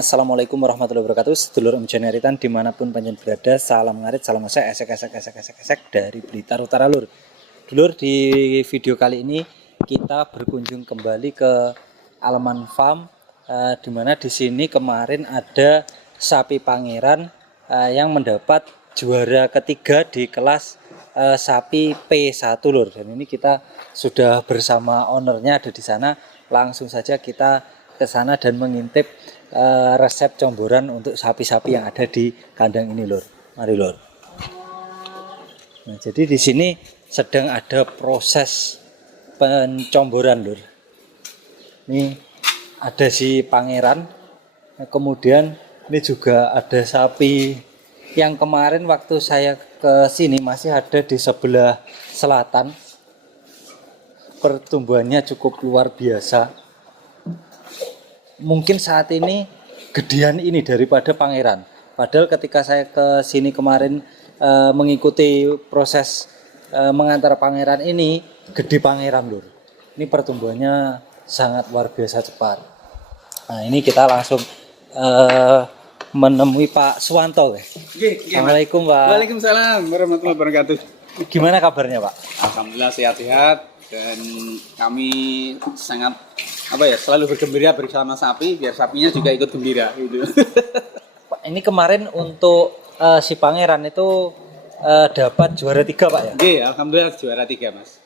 Assalamualaikum warahmatullahi wabarakatuh. Sedulur Om Jeneritan dimanapun panjenengan berada, salam ngarit, salam esek dari Blitar Utara Lur. Dulur, di video kali ini kita berkunjung kembali ke Aleman Farm, di mana di sini kemarin ada sapi pangeran yang mendapat juara ketiga di kelas sapi P1 Lur. Dan ini kita sudah bersama ownernya ada di sana. Langsung saja kita ke sana dan mengintip resep comboran untuk sapi-sapi yang ada di kandang ini Lur. Mari Lur. Nah, jadi di sini sedang ada proses pencomboran Lur. Ini ada si pangeran. Nah, kemudian ini juga ada sapi yang kemarin waktu saya ke sini masih ada di sebelah selatan. Pertumbuhannya cukup luar biasa. Mungkin saat ini gedean ini daripada pangeran. Padahal ketika saya ke sini kemarin mengikuti proses mengantar pangeran ini, gede pangeran Lur. Ini pertumbuhannya sangat luar biasa cepat. Nah, ini kita langsung menemui Pak Suwanto. Assalamualaikum Pak. Waalaikumsalam warahmatullahi wabarakatuh. Gimana kabarnya Pak? Alhamdulillah sehat-sehat dan kami sangat selalu bergembira bersama sapi biar sapinya juga ikut gembira gitu. Pak, ini kemarin untuk si pangeran itu dapat juara 3 Pak ya? Oke, alhamdulillah juara 3 Mas.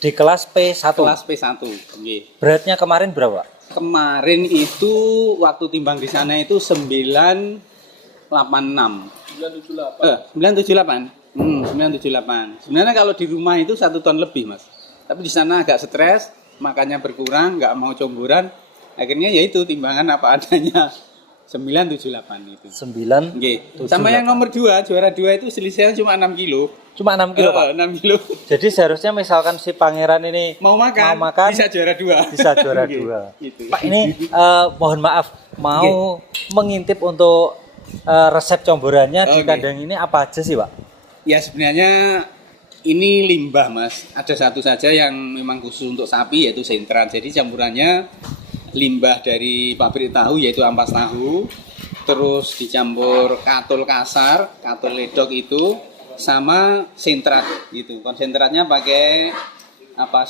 Di kelas P1. Kelas P1. Oke. Beratnya kemarin berapa? Kemarin itu waktu timbang di sana itu 986. 978. 978. Sebenarnya kalau di rumah itu 1 ton lebih Mas. Tapi di sana agak stres, makannya berkurang, nggak mau comboran. Akhirnya ya itu timbangan apa adanya. 978 itu. 9. Oke. Sama yang nomor 2, juara 2 itu selisihnya cuma 6 kilo. Cuma 6 kilo Pak? 6 kilo. Jadi seharusnya misalkan si pangeran ini mau makan bisa juara 2. Bisa juara 2. Gitu. Pak, ini mohon maaf, mau mengintip untuk resep comborannya di kandang ini apa aja sih Pak? Ya sebenarnya ini limbah Mas. Ada satu saja yang memang khusus untuk sapi yaitu sentran. Jadi campurannya limbah dari pabrik tahu yaitu ampas tahu, terus dicampur katul kasar, katul ledok itu sama sentrat gitu. Konsentratnya pakai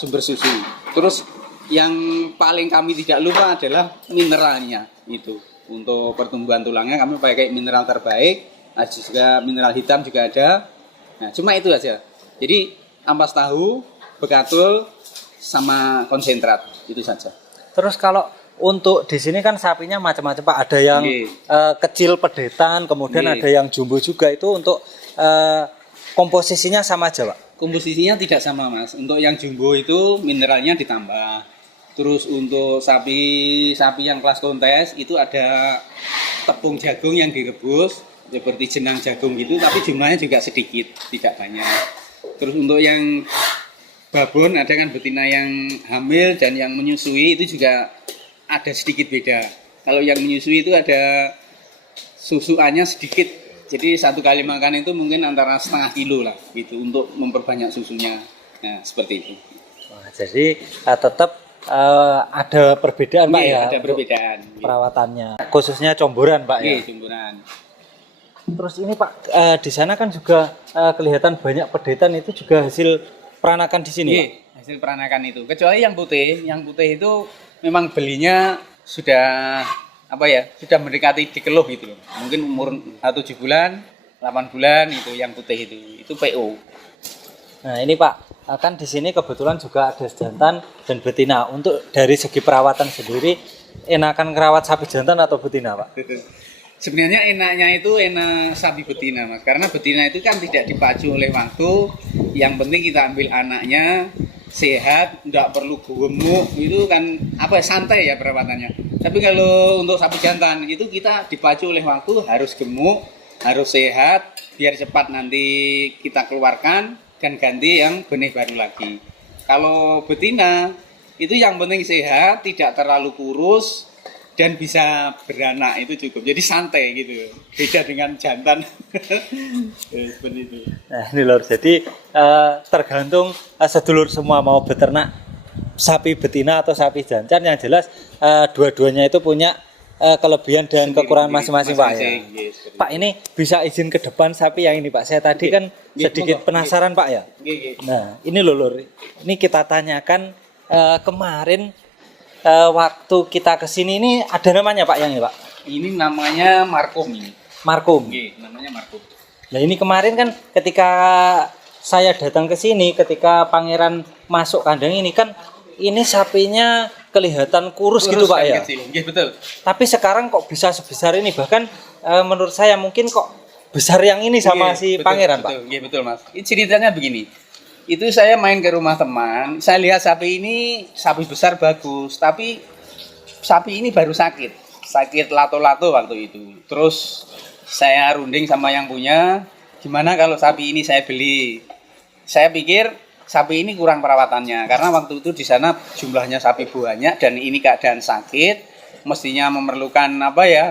sumber susu. Terus yang paling kami tidak lupa adalah mineralnya itu. Untuk pertumbuhan tulangnya kami pakai mineral terbaik, ada juga mineral hitam juga ada. Nah, cuma itu aja. Jadi ampas tahu, bekatul sama konsentrat itu saja. Terus kalau untuk di sini kan sapinya macam-macam Pak, ada yang kecil pedetan, kemudian ada yang jumbo juga. Itu untuk komposisinya sama aja Pak? Komposisinya tidak sama Mas. Untuk yang jumbo itu mineralnya ditambah. Terus untuk sapi yang kelas kontes itu ada tepung jagung yang direbus seperti jenang jagung gitu, tapi jumlahnya juga sedikit, tidak banyak. Terus untuk yang babon ada kan betina yang hamil dan yang menyusui itu juga ada sedikit beda. Kalau yang menyusui itu ada susuannya sedikit. Jadi satu kali makan itu mungkin antara setengah kilo lah gitu untuk memperbanyak susunya. Nah, seperti itu. Wah, jadi tetap ada perbedaan Pak ya? Ada perbedaan. Perawatannya, khususnya comboran Pak ya? Comboran. Terus ini Pak, di sana kan juga kelihatan banyak pedetan, itu juga hasil peranakan di sini Pak? Hasil peranakan itu. Kecuali yang putih itu memang belinya sudah sudah mendekati dikeluh gitu loh. Mungkin umur 7 bulan, 8 bulan itu yang putih itu PO. Nah ini Pak, kan di sini kebetulan juga ada jantan dan betina. Untuk dari segi perawatan sendiri, enakan ngerawat sapi jantan atau betina Pak? Sebenarnya enaknya itu enak sapi betina Mas, karena betina itu kan tidak dipacu oleh waktu. Yang penting kita ambil anaknya sehat, tidak perlu gemuk, itu kan santai ya perawatannya. Tapi kalau untuk sapi jantan itu kita dipacu oleh waktu, harus gemuk, harus sehat, biar cepat nanti kita keluarkan dan ganti yang benih baru lagi. Kalau betina itu yang penting sehat, tidak terlalu kurus dan bisa beranak, itu cukup. Jadi santai gitu. Beda dengan jantan. Seperti itu. Nah, ini Lur. Jadi tergantung sedulur semua mau beternak sapi betina atau sapi jantan, yang jelas dua-duanya itu punya kelebihan dan Sendiri, kekurangan sendiri, masing-masing Pak ya. masing-masing, yes, seperti Pak ini bisa izin ke depan sapi yang ini Pak. Saya tadi Oke. kan Oke, sedikit monggo. penasaran Pak ya. Nggih, nggih. Nah ini loh Lur, ini kita tanyakan kemarin waktu kita kesini ini ada namanya Pak yang ini Pak? Ini namanya Markom ini. Markum. Nggih, namanya Markom. Nah ini kemarin kan ketika saya datang ke sini, ketika pangeran masuk kandang ini kan ini sapinya kelihatan kurus gitu Pak kan ya. kecil. Nggih, betul. Tapi sekarang kok bisa sebesar ini, bahkan menurut saya mungkin kok besar yang ini sama Nggih, si betul, pangeran betul. Pak. Nggih, betul Mas. Ini ceritanya begini. Itu saya main ke rumah teman, saya lihat sapi ini sapi besar bagus, tapi sapi ini baru sakit lato-lato waktu itu. Terus saya runding sama yang punya, gimana kalau sapi ini saya beli. Saya pikir sapi ini kurang perawatannya, karena waktu itu di sana jumlahnya sapi banyak dan ini keadaan sakit, mestinya memerlukan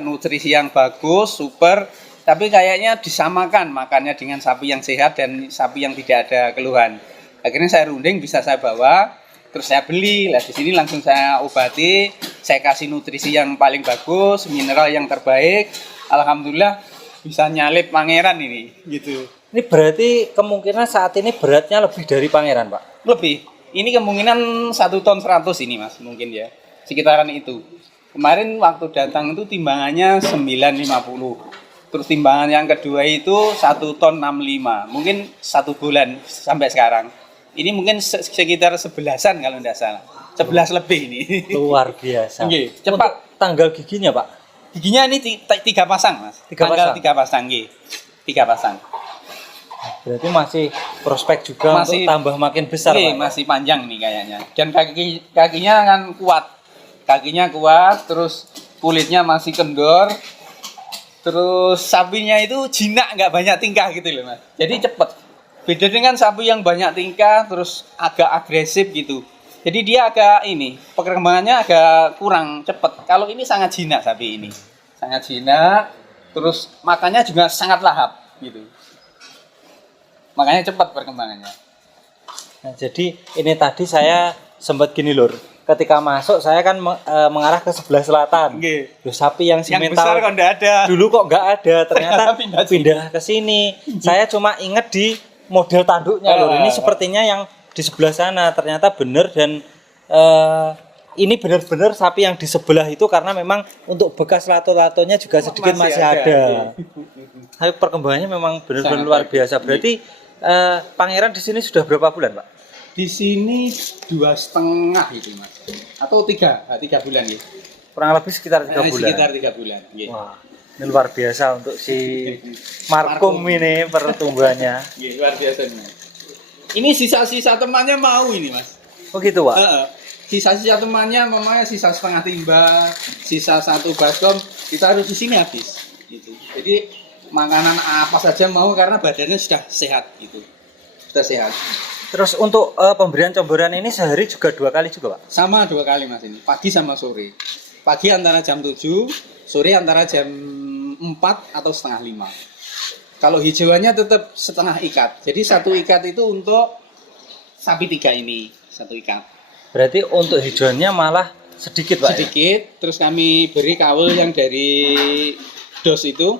nutrisi yang bagus, super. Tapi kayaknya disamakan makannya dengan sapi yang sehat dan sapi yang tidak ada keluhan. Akhirnya saya runding, bisa saya bawa, terus saya beli. Lah di sini langsung saya obati, saya kasih nutrisi yang paling bagus, mineral yang terbaik. Alhamdulillah bisa nyalip pangeran ini, gitu. Ini berarti kemungkinan saat ini beratnya lebih dari pangeran Pak. Lebih. Ini kemungkinan 1 ton 100 ini Mas, mungkin ya. Sekitaran itu. Kemarin waktu datang itu timbangannya 950. Terus timbangan yang kedua itu 1 ton 65. Mungkin 1 bulan sampai sekarang. Ini mungkin sekitar 11-an kalau tidak salah. 11 lebih ini. Luar biasa. Nggih, cepat. Untuk tanggal giginya Pak. Giginya ini 3 pasang Mas. Tiga Tanggal pasang? 3 pasang, nggih. 3 pasang. Berarti masih prospek juga Masih- untuk tambah makin besar Oke, Pak. masih panjang nih kayaknya. Dan kakinya kan kuat. Kakinya kuat, terus kulitnya masih kendor. Terus sapinya itu jinak, nggak banyak tingkah gitu loh Mas. Jadi cepet. Beda dengan sapi yang banyak tingkah, terus agak agresif gitu. Jadi dia agak perkembangannya agak kurang cepet. Kalau ini sangat jinak sapi ini. Sangat jinak, terus makannya juga sangat lahap gitu. Makanya cepat perkembangannya. Nah, jadi ini tadi saya sempat gini Lur. Ketika masuk saya kan mengarah ke sebelah selatan. Nggih. Loh, sapi yang Yang besar simental kok enggak ada. dulu kok nggak ada, ternyata Pindah sini. pindah ke sini. Saya cuma inget di model tanduknya Lur. Ini sepertinya yang di sebelah sana ternyata bener dan ini benar-benar sapi yang di sebelah itu karena memang untuk bekas lato-latonya juga sedikit masih ada. Tapi perkembangannya memang benar-benar Sangat luar baik. biasa. Berarti pangeran di sini sudah berapa bulan, Pak? Di sini 2,5 itu Mas. Atau 3 bulan ya. Kurang lebih sekitar 3 bulan. Sekitar 3 bulan. Nggih. Wah, ini luar biasa untuk si Markum ini pertumbuhannya. Nggih, luar biasa nih. Mas. Ini sisa-sisa temannya mau ini Mas. Oh gitu, Pak. Sisa-sisa temannya memangnya sisa setengah timba, sisa 1 baskom, kita harus di sini habis gitu. Jadi makanan apa saja mau karena badannya sudah sehat gitu. Sudah sehat. Terus untuk pemberian comboran ini sehari juga 2 kali juga, Pak? Sama 2 kali Mas ini, pagi sama sore. Pagi antara jam 7, sore antara jam 4 atau setengah 5. Kalau hijauannya tetap setengah ikat. Jadi 1 ikat itu untuk sapi 3 ini, 1 ikat. Berarti untuk hijauannya malah sedikit, Pak. Sedikit, terus kami beri kawul yang dari dos itu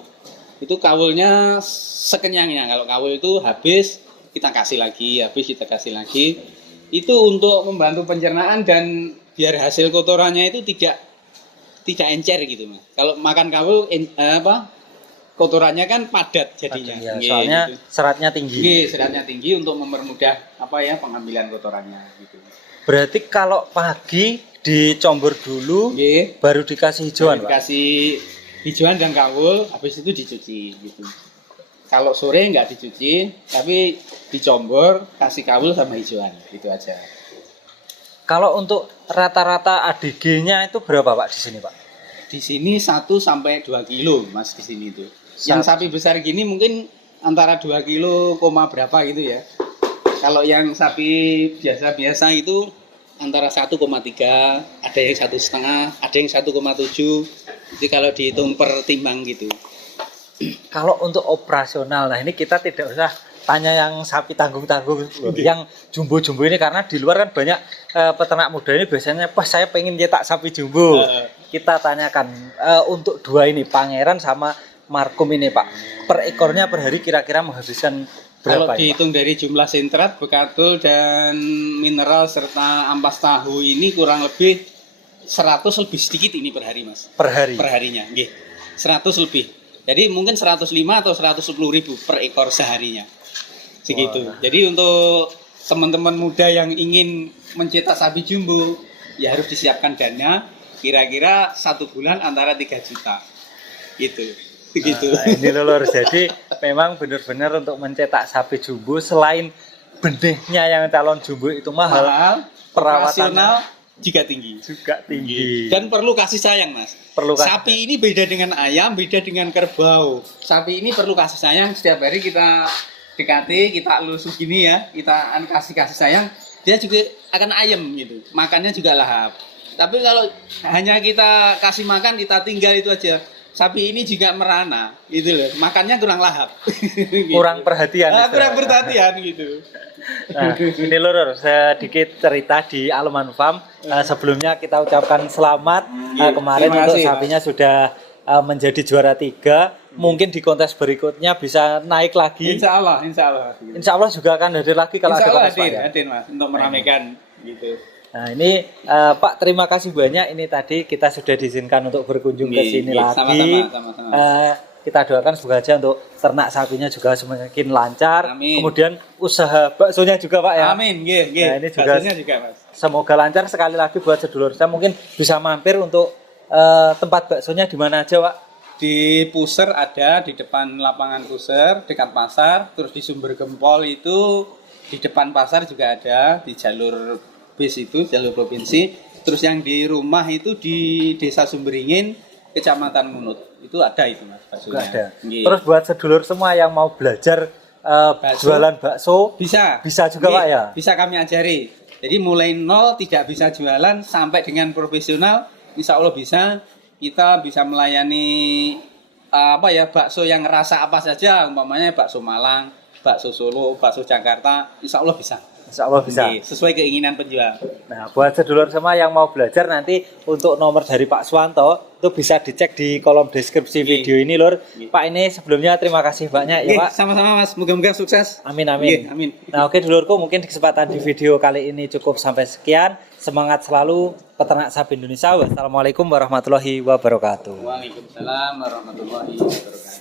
kawulnya sekenyangnya. Kalau kawul itu habis kita kasih lagi, itu untuk membantu pencernaan dan biar hasil kotorannya itu tidak encer gitu Mas. Kalau makan kawul kotorannya kan padat jadinya. Ya, Nggih, soalnya gitu. seratnya tinggi. Nggih, seratnya tinggi untuk mempermudah pengambilan kotorannya gitu. Berarti kalau pagi dicombor dulu, Nggih. baru dikasih hijauan, Pak. Dikasih hijauan dan kawul, habis itu dicuci gitu. Kalau sore nggak dicuci, tapi dicombor, kasih kawul sama hijauan, gitu aja. Kalau untuk rata-rata ADG-nya itu berapa, Pak, di sini, Pak? Di sini 1 sampai 2 kilo Mas di sini tuh. Yang sapi besar gini mungkin antara 2 kilo, berapa gitu ya. Kalau yang sapi biasa-biasa itu antara 1,3, ada yang 1,5, ada yang 1,7. Jadi kalau dihitung per timbang gitu. Kalau untuk operasional, nah ini kita tidak usah tanya yang sapi tanggung-tanggung, yang jumbo-jumbo ini karena di luar kan banyak peternak muda ini biasanya, pas saya pengen cetak sapi jumbo. kita tanyakan untuk dua ini Pangeran sama Markum ini Pak, per ekornya per hari kira-kira menghabiskan Kalau berapa? dihitung dari jumlah sentrat, bekatul dan mineral serta ampas tahu ini kurang lebih 100 lebih sedikit ini per hari Mas. Per hari. Perharinya, nggih. 100 lebih. Jadi mungkin 105 atau 110.000 per ekor seharinya. Segitu. Wah. Jadi untuk teman-teman muda yang ingin mencetak sapi jumbo, ya harus disiapkan dana kira-kira 1 bulan antara 3 juta. Gitu. Begitu. Nah, ini lur, jadi memang benar-benar untuk mencetak sapi jumbo selain benihnya yang calon jumbo itu mahal, perawatannya juga tinggi. juga tinggi. Dan perlu kasih sayang, Mas. Perlu kasih Sapi ini beda dengan ayam, beda dengan kerbau. Sapi ini perlu kasih sayang, setiap hari kita dekati, kita elus gini ya, kita kasih sayang, dia juga akan ayam gitu. Makannya juga lahap. Tapi kalau hanya kita kasih makan, kita tinggal itu aja. Sapi ini juga merana, gitu loh. Makannya kurang lahap. Gitu. Kurang perhatian. Kurang perhatian gitu. Nah, ini lur, sedikit cerita di Aloman Farm. Sebelumnya kita ucapkan selamat kemarin terima untuk kasih, sapinya sudah menjadi juara 3. Mungkin di kontes berikutnya bisa naik lagi. Insya Allah, insya Allah. Insya Allah juga akan hadir lagi kalau Insya ada Allah kontes Pak, ya? hadir Mas untuk meramaikan gitu. Nah ini Pak, terima kasih banyak. Ini tadi kita sudah diizinkan untuk berkunjung ke sini lagi. Sama-sama. Kita doakan semoga aja untuk ternak sapinya juga semakin lancar. Amin. Kemudian usaha baksonya juga Pak ya. Amin, nggih. Nah, ini juga, juga Mas. semoga lancar. Sekali lagi buat sedulur saya mungkin bisa mampir untuk tempat baksonya di mana aja Pak? Di Puser ada, di depan lapangan Puser, dekat pasar. Terus di Sumber Gempol itu di depan pasar juga ada, di jalur bis itu, jalur provinsi. Terus yang di rumah itu di Desa Sumberingin, Kecamatan Munut. Itu ada itu Mas baksonya. Ada. Nggih. Terus buat sedulur semua yang mau belajar jualan bakso bisa juga Pak ya? Bisa kami ajari. Jadi mulai nol tidak bisa jualan sampai dengan profesional, insya Allah bisa. Kita bisa melayani bakso yang rasa apa saja, umpamanya bakso Malang, bakso Solo, bakso Jakarta, insya Allah bisa. Insya Allah bisa. Sesuai keinginan penjual. Nah, buat sedulur semua yang mau belajar nanti untuk nomor dari Pak Suwanto itu bisa dicek di kolom deskripsi video ini lur. Pak, ini sebelumnya terima kasih banyak ya Pak. Sama-sama Mas, moga-moga sukses. Amin amin. Amin. Nah, oke dulurku, mungkin di kesempatan di video kali ini cukup sampai sekian. Semangat selalu peternak sapi Indonesia. Wassalamualaikum warahmatullahi wabarakatuh. Waalaikumsalam warahmatullahi wabarakatuh.